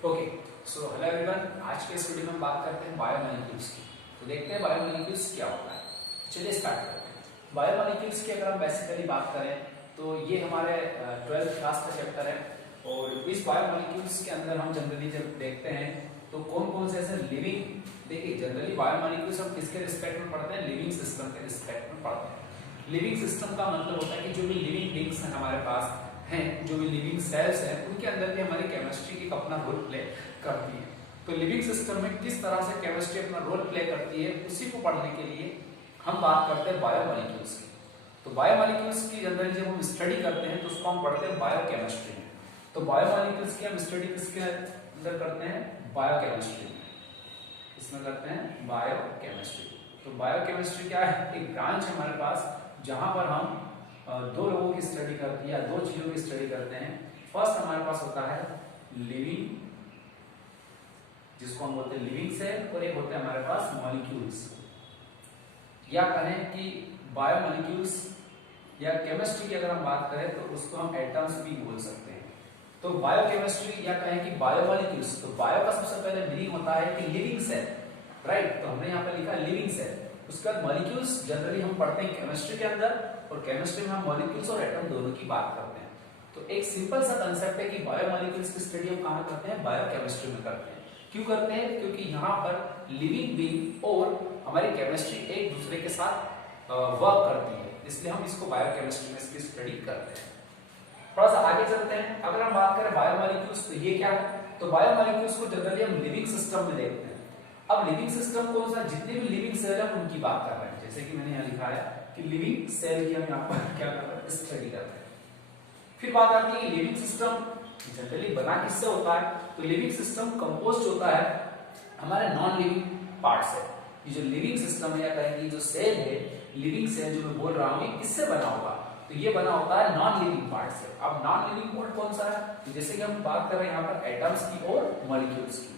Okay, so hello everyone. आज के इस वीडियो में हम बात करते हैं बायोमोलिक्यूल्स की। तो देखते हैं बायोमोलिक्यूल्स क्या होता है। चलिए स्टार्ट करते हैं। बायोमोलिक्यूल्स की अगर हम बेसिकली बात करें तो ये हमारे 12th क्लास का चैप्टर है और इस बायोमोलिक्यूल्स के अंदर हम जनरली जब देखते हैं तो कौन कौन से ऐसे लिविंग, देखिए जनरली बायोमोलिक्यूल्स हम किसके रिस्पेक्ट में पढ़ते हैं, लिविंग सिस्टम के रिस्पेक्ट में पढ़ते हैं। लिविंग सिस्टम का मतलब होता है कि जो भी लिविंग थिंग्स हैं हमारे पास हैं, जो भी लिविंग सेल्स हैं, उनके अंदर भी हमारी केमिस्ट्री एक अपना रोल प्ले करती है। तो लिविंग सिस्टम में किस तरह से केमिस्ट्री अपना रोल प्ले करती है उसी को पढ़ने के लिए हम बात करते हैं बायोमोलिक्यूल्स की। तो बायोमोलिक्यूल्स की जनरली जब हम स्टडी करते हैं तो उसको हम पढ़ते हैं बायोकेमिस्ट्री में। तो बायोमोलिक्यूल्स की हम स्टडी किसके अंदर करते हैं, बायोकेमिस्ट्री में। इसमें करते हैं बायोकेमिस्ट्री। तो बायोकेमिस्ट्री क्या है, एक ब्रांच है हमारे पास जहां पर हम दो लोगों की स्टडी करते हैं या दो चीजों की स्टडी करते हैं। फर्स्ट हमारे पास होता है लिविंग, जिसको हम बोलते हैं लिविंग सेल, और एक होता है हमारे पास मॉलिक्यूल्स, या कहें कि बायोमोलिक्यूल्स या केमिस्ट्री की अगर हम बात करें तो उसको हम एटम्स भी बोल सकते हैं। तो बायोकेमिस्ट्री या कहें कि बायोमोलिक्यूल्स, तो बायो का सबसे पहले मीनिंग होता है कि लिविंग सेल, राइट। तो हमने यहाँ पे लिखा लिविंग सेल। उसके बाद मॉलिक्यूल्स जनरली हम पढ़ते हैं केमिस्ट्री के अंदर, और केमिस्ट्री में हम मॉलिक्यूल्स और एटम दोनों की बात करते हैं। तो एक सिंपल सा कंसेप्ट है कि बायोमोलिक्यूल्स की स्टडी हम कहाँ करते हैं, बायोकेमिस्ट्री में करते हैं। क्यों करते हैं, क्योंकि यहाँ पर लिविंग बीइंग और हमारी केमिस्ट्री एक दूसरे के साथ वर्क करती है, इसलिए हम इसको बायोकेमिस्ट्री में इसकी स्टडी करते हैं। थोड़ा सा आगे चलते हैं। अगर हम बात करें बायोमोलिक्यूल्स तो ये क्या है, तो बायोमोलिक्यूल्स को जनरली हम लिविंग सिस्टम में देखते हैं। अब लिविंग सिस्टम कौन सा, जितने भी लिविंग सेल है उनकी बात कर रहे हैं। जैसे कि मैंने यहाँ लिखा है कि लिविंग सेल की हम यहाँ पर क्या कर रहे हैं, स्टडी करते हैं। फिर बात आती है कि लिविंग सिस्टम जनरली बना किससे होता है, तो लिविंग सिस्टम कंपोज्ड होता है हमारे नॉन लिविंग पार्ट से। ये जो लिविंग सिस्टम है या कहेंगे जो सेल है, लिविंग सेल जो मैं बोल रहा हूँ, ये किससे बना होगा, तो ये बना होता है नॉन लिविंग पार्ट से। अब नॉन लिविंग पार्ट कौन सा है, तो जैसे कि हम बात कर रहे हैं यहाँ पर एटम्स की और मॉलिक्यूल्स की।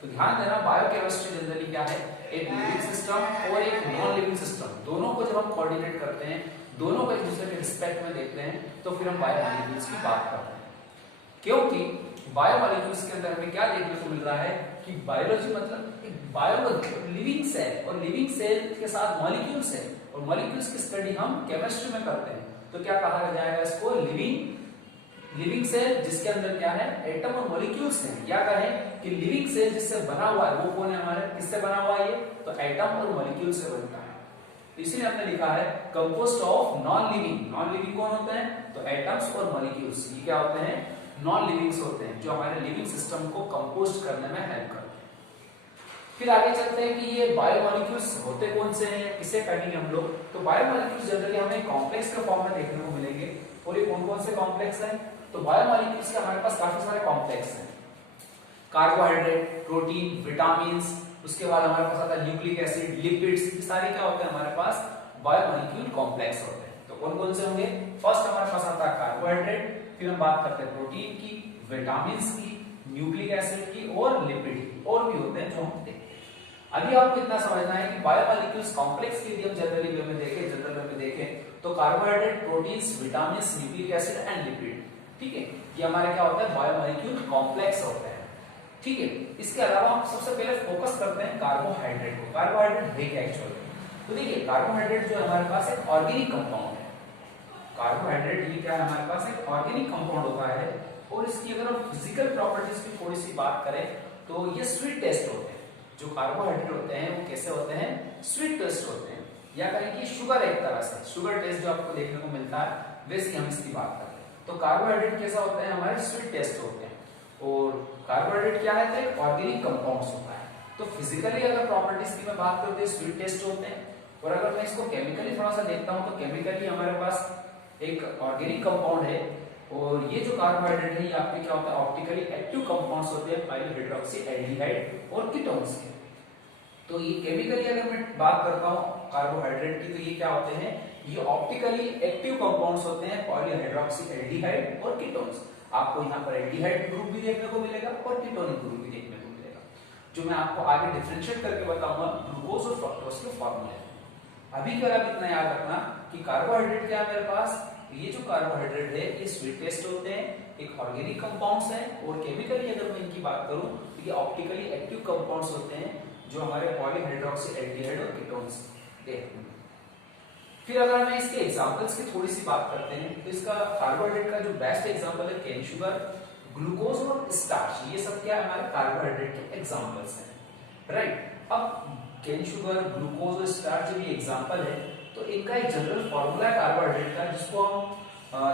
तो ध्यान देना, बायोकेमिस्ट्री जनरली क्या है, एक लिविंग सिस्टम और एक नॉन लिविंग सिस्टम, दोनों को जब हम कोऑर्डिनेट करते हैं, दोनों को एक दूसरे के रिस्पेक्ट में देखते हैं, तो फिर हम बायोमोलिक्यूल्स की बात करते हैं। क्योंकि बायोमोलिक्यूल्स के अंदर हमें क्या देखने को मिल रहा है कि बायोलॉजी मतलब एक बायो लिविंग सेल, और लिविंग सेल के साथ मॉलिक्यूल्स है, और मॉलिक्यूल्स की स्टडी हम केमिस्ट्री में करते हैं। तो क्या कहा जाएगा इसको, लिविंग सेल जिसके अंदर क्या है, एटम और मॉलिक्यूल्स हैं, या कहें कि लिविंग सेल जिससे बना हुआ है वो कौन है हमारे, किससे बना हुआ है ये, तो एटम और मॉलिक्यूल से बनता है। तो इसलिए हमने लिखा है composed of non living. Non living कौन होते हैं, तो एटम्स और मॉलिक्यूल्स। ये क्या होते हैं, नॉन लिविंग्स होते हैं, जो हमारे लिविंग सिस्टम को कंपोज करने में हेल्प करते हैं। फिर आगे चलते हैं कि ये बायोमोलिक्यूल्स होते कौन से हैं, किसे पढ़ेंगे हम लोग। तो बायोमोलिक्यूल्स जनरली हमें कॉम्प्लेक्स के फॉर्म में देखने को मिलेंगे, और ये कौन कौन से कॉम्प्लेक्स हैं, तो बायोमोलिक्यूल्स के हमारे पास काफी सारे कॉम्प्लेक्स हैं। कार्बोहाइड्रेट, प्रोटीन, विटामिन्स, उसके बाद हमारे पास आता है न्यूक्लिक एसिड, लिपिड्स, ये सारे क्या होते हैं हमारे पास, बायोमोलिक्यूल कॉम्प्लेक्स होते हैं। तो कौन कौन से होंगे, फर्स्ट हमारे पास आता है कार्बोहाइड्रेट, फिर हम बात करते हैं प्रोटीन की, विटामिन्स की, न्यूक्लिक एसिड की और लिपिड की, और भी होते हैं जो हम देखते हैं। अभी आपको इतना समझना है कि बायोमोलिक्यूल्स कॉम्प्लेक्स के लिए हम जनरली वे में देखें, जनरल वे में देखें तो carbohydrate, proteins, vitamins, nucleic acid and lipid, ठीक है, ये हमारे क्या होता है, बायोमोलिक्यूल कॉम्प्लेक्स होते हैं, ठीक है। इसके अलावा हम सबसे पहले फोकस करते हैं कार्बोहाइड्रेट को। कार्बोहाइड्रेट है क्या एक्चुअली, तो देखिए कार्बोहाइड्रेट जो हमारे पास एक ऑर्गेनिक कंपाउंड है। कार्बोहाइड्रेट ये क्या है, हमारे पास एक ऑर्गेनिक कंपाउंड होता है, और इसकी अगर हम फिजिकल प्रॉपर्टीज की थोड़ी सी बात करें तो ये स्वीट टेस्ट होते हैं। जो कार्बोहाइड्रेट होते हैं वो कैसे होते हैं, स्वीट टेस्ट होते हैं, या कहें कि शुगर, एक तरह से शुगर टेस्ट जो आपको देखने को मिलता है, वैसे हम इसकी बात करते हैं। तो कार्बोहाइड्रेट कैसा होता है, हमारे स्वीट टेस्ट होते हैं। और कार्बोहाइड्रेट क्या है, तो एक ऑर्गेनिक कंपाउंड्स होता है। तो फिजिकली अगर प्रॉपर्टीज की मैं बात करते हैं, स्वीट टेस्ट होते हैं। और अगर मैं इसको केमिकली थोड़ा सा देखता हूं तो केमिकली हमारे पास एक ऑर्गेनिक कंपाउंड है, और ये जो कार्बोहाइड्रेट है ये आपके क्या होता है, ऑप्टिकली एक्टिव कंपाउंड्स होते हैं, पाइल हाइड्रोक्सी एल्डिहाइड और कीटोन्स के। तो ये केमिकली अगर मैं बात करता हूँ कार्बोहाइड्रेट की, तो ये क्या होते हैं, ये ऑप्टिकली एक्टिव कंपाउंड्स होते हैं, पॉली हाइड्रोक्सी एल्डिहाइड और कीटोन्स। आपको यहाँ पर एल्डिहाइड ग्रुप भी देखने को मिलेगा और कीटोनिक ग्रुप भी देखने को मिलेगा, जो मैं आपको आगे डिफरेंशिएट करके बताऊंगा ग्लूकोज और फ्रक्टोज के फॉर्मूले। अभी के आप इतना याद रखना कि कार्बोहाइड्रेट क्या है मेरे पास, ये जो कार्बोहाइड्रेट है ये स्वीटेस्ट होते हैं, एक ऑर्गेनिक कंपाउंड्स हैं, और केमिकली अगर मैं इनकी बात करूं तो ये ऑप्टिकली एक्टिव कंपाउंड्स होते हैं जो हमारे पॉलीहाइड्रोक्सी एल्डिहाइड और कीटोन्स देखते हैं। फिर अगर मैं इसके एग्जांपल्स की थोड़ी सी बात करते हैं तो इसका कार्बोहाइड्रेट का जो बेस्ट एग्जांपल है केन शुगर, ग्लूकोज और स्टार्च, ये सब क्या है हमारे कार्बोहाइड्रेट के एग्जांपल्स हैं, राइट। अब केन शुगर, ग्लूकोज और स्टार्च जब ये एग्जांपल है तो इनका एक जनरल फॉर्मूला है कार्बोहाइड्रेट का जिसको हम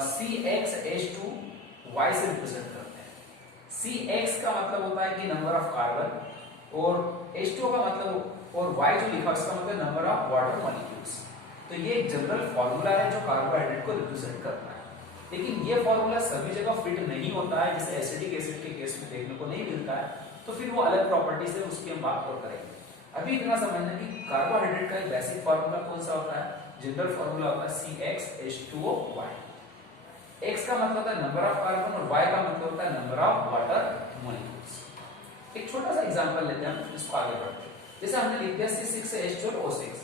CxH2Y से रिप्रेजेंट करते हैं। CX का मतलब होता है कि नंबर ऑफ कार्बन, और H2 का मतलब और Y जो लिखा उसका मतलब नंबर ऑफ वाटर मॉलिक्यूल्स। तो ये एक जनरल फॉर्मूला है जो कार्बोहाइड्रेट को रिप्रेजेंट करता है, लेकिन ये फॉर्मूला सभी जगह फिट नहीं होता है, जैसे एसिटिक एसिड के केस में देखने को नहीं मिलता है, तो फिर वो अलग प्रॉपर्टीज है, उसकी हम बात और करेंगे। अभी इतना समझना कि कार्बोहाइड्रेट का एक बेसिक फार्मूला कौन सा होता है, जनरल फार्मूला होता है CxH2O_Y। X का मतलब होता है नंबर ऑफ कार्बन और Y का मतलब होता है नंबर ऑफ वाटर मॉलिक्यूल्स। एक छोटा सा एग्जांपल लेते हैं, इसको आगे बढ़ते हैं। जैसे हमने लिख दिया C6H12 O6,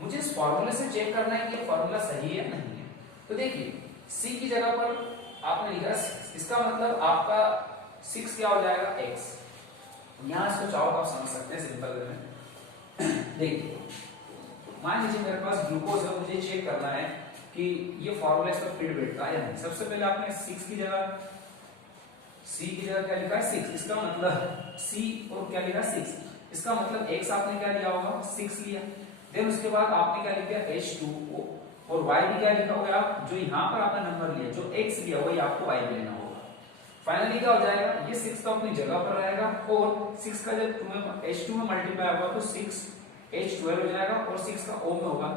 मुझे इस फार्मूले से चेक करना है कि ये फार्मूला सही है नहीं है। तो देखिए C की जगह पर आपने लिखा 6, इसका मतलब आपका 6 क्या हो जाएगा X। यहां इसको चाहो तो आप समझ सकते हैं सिंपल वे में। देखिए मान लीजिए मेरे पास ग्लूकोज है, मुझे चेक करना है कि ये फार्मूला इस पर फिट बैठता है या नहीं। सबसे पहले आपने 6 की जगह C की जगह क्या लिखा है 6, इसका मतलब C और क्या लिखा 6, इसका मतलब X आपने क्या लिया होगा 6 लिया। देन उसके बाद आपने क्या लिख दिया H2O, और Y भी क्या लिखा होगा, जो यहाँ पर आपने नंबर लिया जो X लिया वही आपको Y लेना होगा। फाइनली क्या हो जाएगा, ये 6 तो अपनी जगह पर रहेगा, और 6 का जब तुम्हें H2 में मल्टीप्लाई होगा तो 6H12 हो जाएगा, और 6 का O में होगा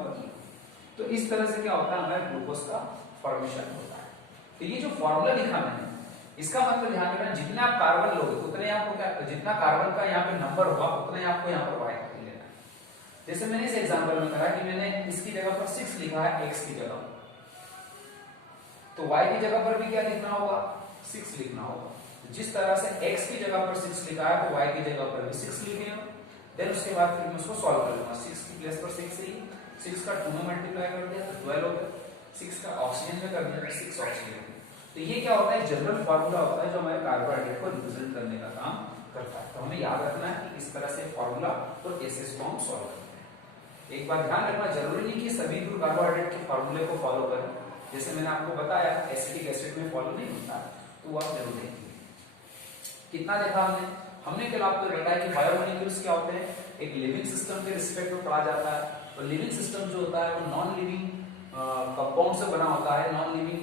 तो इस तरह से क्या होता है हमारे ग्लूकोज का फॉर्मेशन होता है। तो ये जो फॉर्मूला लिखा मैंने, इसका मतलब ध्यान रखना जितने आप कार्बन लोगे उतने आपको क्या, जितना कार्बन का यहाँ पे नंबर होगा उतना आपको यहाँ पर Y लेना है। जैसे मैंने इस एग्जांपल में कहा कि मैंने इसकी जगह पर 6 लिखा है X की जगह, तो Y की जगह पर भी क्या लिखना होगा 6 लिखना होगा। जिस तरह से X की जगह पर 6 लिखा है तो Y की जगह पर भी 6 लिखेंगे। देन उसके बाद फिर मैं उसको सॉल्व कर लूंगा, 6 की प्लेस पर 6 ही, 6 का 2 में मल्टीप्लाई कर दिया तो 12 हो गया, 6 का ऑक्सीजन में कर दिया तो 6 ऑक्सीजन। तो ये क्या होता है, जनरल फार्मूला होता है जो हमारे कार्बोहाइड्रेट को रिप्रेजेंट करने का काम करता है। तो हमें याद रखना है कि इस तरह से फार्मूला और केसेस को हम सॉल्व करते हैं। एक बात ध्यान रखना, जरूरी नहीं कि सभी दूर कार्बोहाइड्रेट के फार्मूले को फॉलो करें, जैसे मैंने आपको बताया एसिटिक एसिड में फॉलो नहीं होता, तो वो आप जरूर देखेंगे। कितना देखा हमने कल आपको बताया कि बायोमोलिक्यूल्स क्या होते हैं, एक लिविंग सिस्टम के रिस्पेक्ट में पढ़ा जाता है, और लिविंग सिस्टम जो होता है वो नॉन लिविंग कंपाउंड से बना होता है, नॉन लिविंग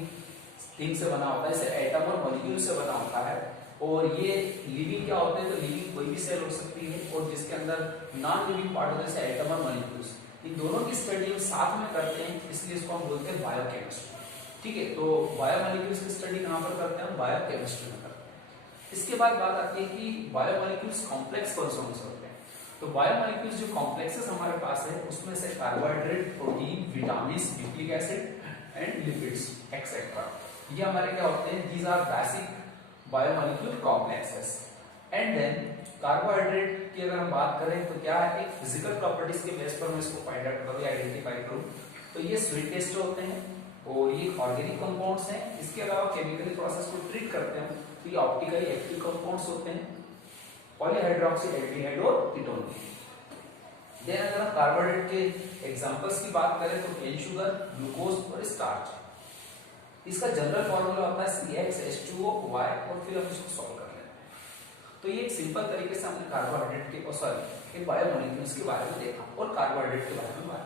थिंग से बना होता है, जैसे एटम और मॉलिक्यूल से बना होता है। और ये लिविंग क्या होते हैं, तो लिविंग कोई भी सेल हो सकती है, और जिसके अंदर नॉन लिविंग पार्ट होता है जैसे एटम और मॉलिक्यूल्स, इन दोनों की स्टडी हम साथ में करते हैं, इसलिए इसको हम बोलते हैं बायोकेमिस्ट्री। ठीक है, तो बायोमोलिक्यूल्स की स्टडी कहां पर करते हैं, हम बायोकेमिस्ट्री में करते हैं। इसके बाद बात आती है कि बायोमोलिक्यूल्स कॉम्प्लेक्स कौन से होते हैं। तो बायोमोलिक्यूल्स जो कॉम्प्लेक्सेस हमारे पास है उसमें से carbohydrate, protein, vitamin, nucleic acid and lipids etcetera, ये हमारे क्या होते हैं, these are basic biomolecule complexes. And then carbohydrate की अगर हम बात करें तो क्या है, एक फिजिकल प्रॉपर्टीज के बेस पर मैं इसको फाइंड आउट करूं, आइडेंटिफाई करूं, तो ये स्वीट टेस्ट होते हैं और ये ऑर्गेनिक कंपाउंड्स हैं। इसके अलावा केमिकली प्रोसेस को ट्रीट करते हैं तो ये ऑप्टिकली एक्टिव कंपाउंड्स होते हैं, पॉलीहाइड्रोक्सी एल्डिहाइड और कीटोन। देन अगर हम कार्बोहाइड्रेट के एग्जांपल्स की बात करें तो केन शुगर, ग्लूकोज और स्टार्च, इसका जनरल फॉर्मूला होता है CxH2O_Y, और फिर हम इसको सॉल्व कर लेते हैं। तो ये एक सिंपल तरीके से हमने कार्बोहाइड्रेट के बायोमोलिक्यूल्स के बारे में देखा और कार्बोहाइड्रेट के बारे में बात।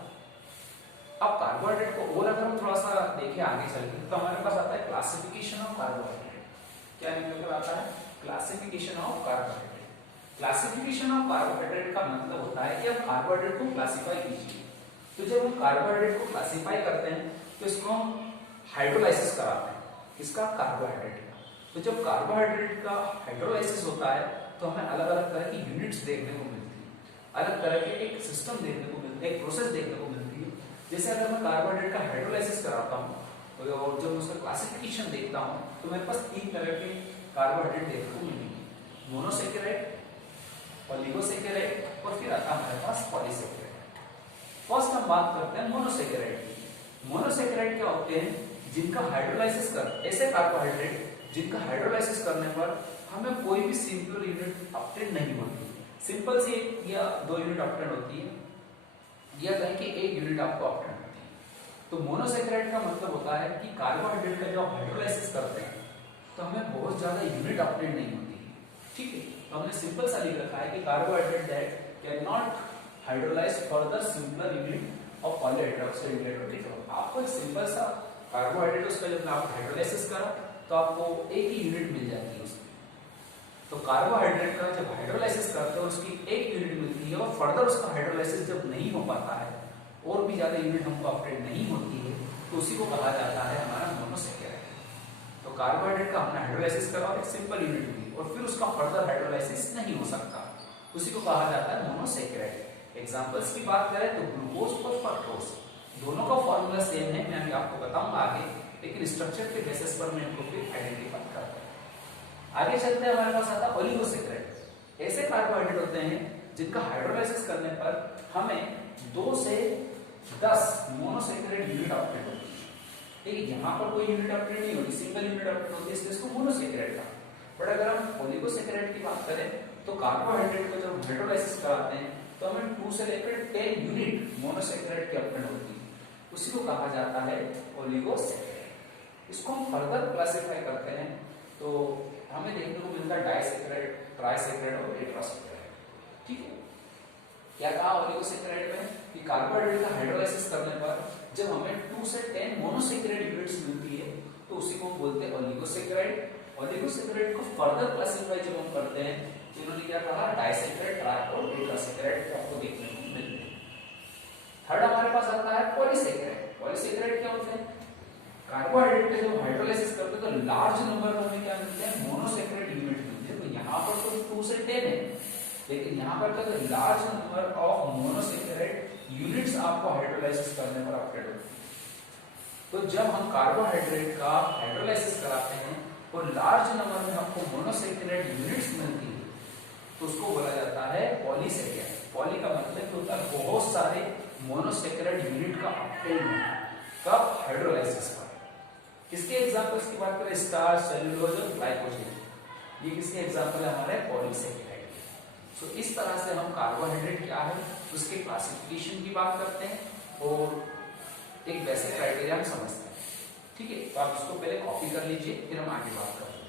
अब कार्बोहाइड्रेट को और अगर हम थोड़ा सा देखें आगे चल के तो हमारे पास आता है क्लासिफिकेशन ऑफ कार्बोहाइड्रेट। क्या निकल कर आता है, classification of carbohydrate. Classification of carbohydrate का मतलब होता है कि आप कार्बोहाइड्रेट को क्लासिफाई कीजिए। तो जब हम कार्बोहाइड्रेट को क्लासिफाई करते हैं तो इसको हम हाइड्रोलाइसिस कराते हैं, इसका कार्बोहाइड्रेट का। तो जब कार्बोहाइड्रेट का हाइड्रोलाइसिस होता है तो हमें अलग अलग तरह की यूनिट्स देखने को मिलती है, अलग तरह के एक सिस्टम देखने को मिलता है, एक प्रोसेस देखने को मिलती है। जैसे अगर मैं कार्बोहाइड्रेट का हाइड्रोलाइसिस कराता हूँ और जब उसका क्लासिफिकेशन देखता हूँ तो मेरे पास 3 तरह के कार्बोहाइड्रेट देखने को मिलेंगे, मोनोसैकेराइड, ओलिगोसैकेराइड और फिर आता है हमारे पास पॉलीसैकेराइड। फर्स्ट हम बात करते हैं मोनोसैकेराइड की। मोनोसेकेराइड क्या होते हैं, जिनका हाइड्रोलाइसिस कर, ऐसे कार्बोहाइड्रेट जिनका हाइड्रोलाइसिस करने पर हमें कोई भी सिंपल यूनिट ऑप्टेन नहीं होती। सिंपल सी एक या दो यूनिट ऑप्टेन होती है, या कहें कि एक यूनिट आपको ऑप्टेन होती है। तो मोनोसेकेराइड का मतलब होता है कि कार्बोहाइड्रेट का जब हाइड्रोलाइसिस करते हैं तो हमें बहुत ज्यादा यूनिट ऑप्टेन नहीं होती है। ठीक है, तो हमने सिंपल सा लिख रखा है कि carbohydrate that cannot hydrolyse further simpler unit of polyhydroxide. आपको एक सिंपल सा कार्बोहाइड्रेट उसका जब आप हाइड्रोलाइसिस करा तो आपको एक ही यूनिट मिल जाती है उसमें। तो कार्बोहाइड्रेट का जब हाइड्रोलाइसिस करते हैं उसकी एक यूनिट मिलती है, और फर्दर उसका हाइड्रोलाइसिस जब नहीं हो पाता है और भी ज्यादा यूनिट हमको ऑप्टेन नहीं होती है, तो उसी को कहा जाता है हमारा मोनोसेकेराइड। तो कार्बोहाइड्रेट का हमने हाइड्रोलाइसिस करा और एक सिंपल यूनिट मिली और फिर उसका फर्दर हाइड्रोलाइसिस नहीं हो सकता, उसी को कहा जाता है मोनोसेकेराइड। एग्जांपल्स की बात करें तो ग्लूकोज और फ्रक्टोज दोनों का फॉर्मूला सेम है, मैं अभी आपको बताऊंगा आगे, लेकिन स्ट्रक्चर के बेसिस पर मैं इनको फिर आइडेंटिफाई करता हूं। आगे चलते हैं, हमारे पास आता है ओलिगोसेकेराइड। ऐसे कार्बोहाइड्रेट होते हैं जिनका हाइड्रोलाइसिस करने पर हमें 2 से 10 मोनोसेकेराइड यूनिट ऑप्टेन होती है। ठीक है, यहाँ पर कोई यूनिट ऑप्टेन नहीं होती, सिंगल यूनिट ऑप्टेन होती है, इसलिए इसको मोनोसेकेराइड कहा। बट अगर हम ओलिगोसेकेराइड की बात करें तो कार्बोहाइड्रेट को जब हाइड्रोलाइसिस कराते हैं तो हमें 2 से लेकर 10 यूनिट मोनोसेकेराइड की ऑप्टेन होती है, उसी को कहा जाता है ओलिगोसेकेराइड। इसको हम फर्दर क्लासिफाई करते हैं तो हमें देखने को मिलता है डाइसेकेराइड, ट्राइसेकेराइड और टेट्रासेकेराइड। ठीक है, क्या कहा ओलिगोसेकेराइड में कि कार्बोहाइड्रेट का हाइड्रोलाइसिस करने पर जब हमें 2 से 10 मोनोसेकेराइड यूनिट्स मिलती है तो उसी को बोलते हैं ओलिगोसेकेराइड। ओलिगोसेकेराइड को फर्दर क्लासिफाई जब हम करते हैं तो इन्होंने क्या कहा, डाइसेकेराइड, ट्राई और टेट्रासेकेराइड आपको देखने को मिलते हैं। थर्ड हमारे पास आता है पॉलीसेकेराइड। पॉलीसेकेराइड क्या होते हैं, कार्बोहाइड्रेट के जब हाइड्रोलाइसिस करते हैं तो लार्ज नंबर में हमें क्या मिलते हैं, मोनोसेकेराइड यूनिट मिलते हैं। तो यहाँ पर तो 2 से 10 है, लेकिन यहाँ पर क्या large number of monosaccharide units आपको हाइड्रोलाइसिस करने पर ऑप्टेन होती है। तो जब हम कार्बोहाइड्रेट का हाइड्रोलाइसिस कराते हैं और लार्ज नंबर में हमको मोनोसेकेराइड यूनिट्स मिलती है तो उसको बोला जाता है पॉलीसेकेराइड। पॉली का मतलब होता है बहुत सारे मोनोसेकेराइड यूनिट का ऑप्टेन होना, कब, हाइड्रोलाइसिस पर। किसके एग्जांपल्स की बात करें, स्टार्च, सेल्यूलोज और ग्लाइकोजेन, ये किसके एग्जांपल है, हमारे पॉलीसेकेराइड। तो इस तरह से हम कार्बोहाइड्रेट क्या है उसके क्लासिफिकेशन की बात करते हैं और एक बेसिक क्राइटेरिया हम समझते हैं। ठीक है, तो आप इसको पहले कॉपी कर लीजिए, फिर हम आगे बात करते हैं।